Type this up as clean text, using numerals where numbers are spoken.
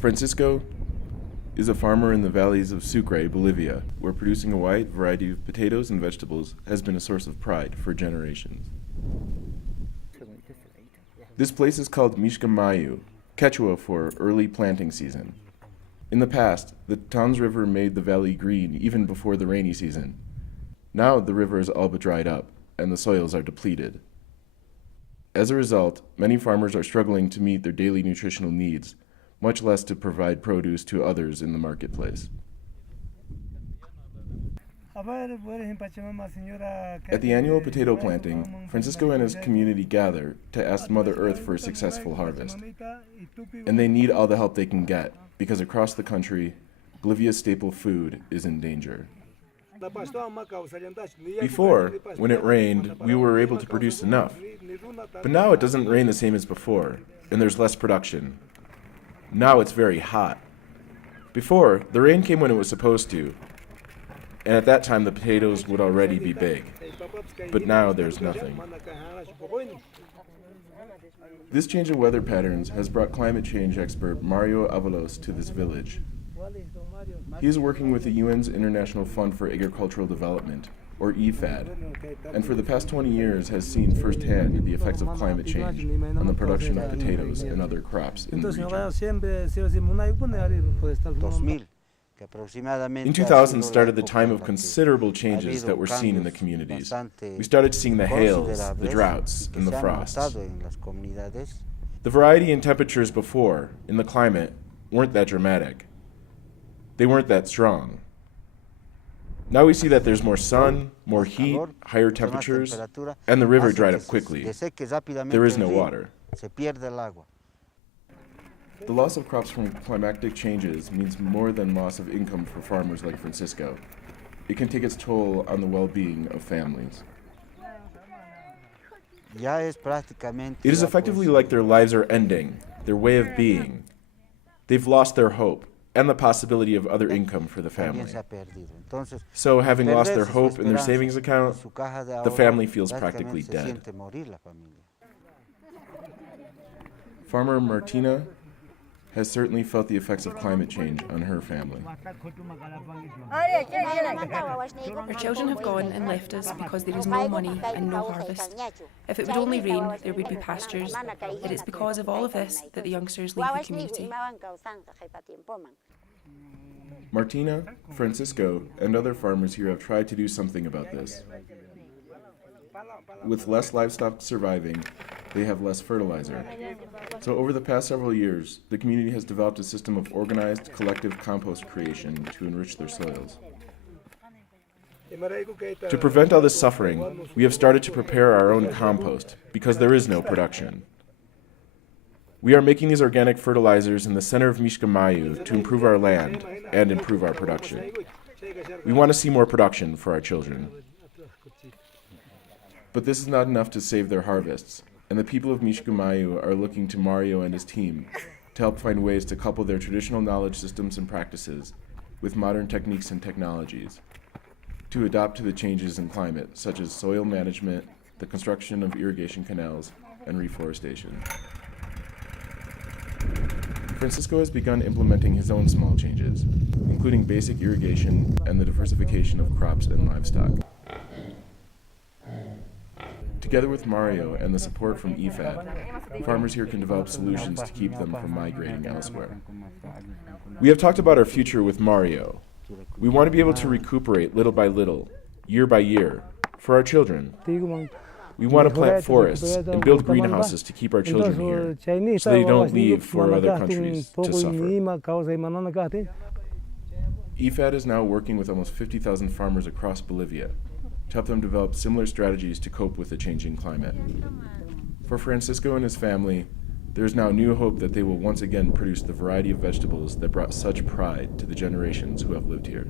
Francisco is a farmer in the valleys of Sucre, Bolivia, where producing a wide variety of potatoes and vegetables has been a source of pride for generations. This place is called Miskha Mayu, Quechua for early planting season. In the past, the Tans River made the valley green even before the rainy season. Now the river is all but dried up, and the soils are depleted. As a result, many farmers are struggling to meet their daily nutritional needs, much less to provide produce to others in the marketplace. At the annual potato planting, Francisco and his community gather to ask Mother Earth for a successful harvest. And they need all the help they can get, because across the country, Bolivia's staple food is in danger. Before, when it rained, we were able to produce enough. But now it doesn't rain the same as before, and there's less production. Now it's very hot. Before, the rain came when it was supposed to, and at that time the potatoes would already be big. But now there's nothing. This change in weather patterns has brought climate change expert Mario Avalos to this village. He is working with the UN's International Fund for Agricultural Development, or IFAD, and for the past 20 years has seen firsthand the effects of climate change on the production of potatoes and other crops in the region. In 2000 started the time of considerable changes that were seen in the communities. We started seeing the hails, the droughts, and the frosts. The variety in temperatures before, in the climate, weren't that dramatic. They weren't that strong. Now we see that there's more sun, more heat, higher temperatures, and the river dried up quickly. There is no water. The loss of crops from climatic changes means more than loss of income for farmers like Francisco. It can take its toll on the well-being of families. It is effectively like their lives are ending, their way of being. They've lost their hope and the possibility of other income for the family. So, having lost their hope in their savings account, the family feels practically dead. Farmer Martina has certainly felt the effects of climate change on her family. Our children have gone and left us because there is no money and no harvest. If it would only rain, there would be pastures. It is because of all of this that the youngsters leave the community. Martina, Francisco, and other farmers here have tried to do something about this. With less livestock surviving, they have less fertilizer. So over the past several years, the community has developed a system of organized, collective compost creation to enrich their soils. To prevent all this suffering, we have started to prepare our own compost, because there is no production. We are making these organic fertilizers in the center of Miskha Mayu to improve our land and improve our production. We want to see more production for our children. But this is not enough to save their harvests, and the people of Miskha Mayu are looking to Mario and his team to help find ways to couple their traditional knowledge systems and practices with modern techniques and technologies to adapt to the changes in climate, such as soil management, the construction of irrigation canals, and reforestation. Francisco has begun implementing his own small changes, including basic irrigation and the diversification of crops and livestock. Together with Mario and the support from IFAD, farmers here can develop solutions to keep them from migrating elsewhere. We have talked about our future with Mario. We want to be able to recuperate little by little, year by year, for our children. We want to plant forests and build greenhouses to keep our children here, so they don't leave for other countries to suffer. IFAD is now working with almost 50,000 farmers across Bolivia to help them develop similar strategies to cope with the changing climate. For Francisco and his family, there is now new hope that they will once again produce the variety of vegetables that brought such pride to the generations who have lived here.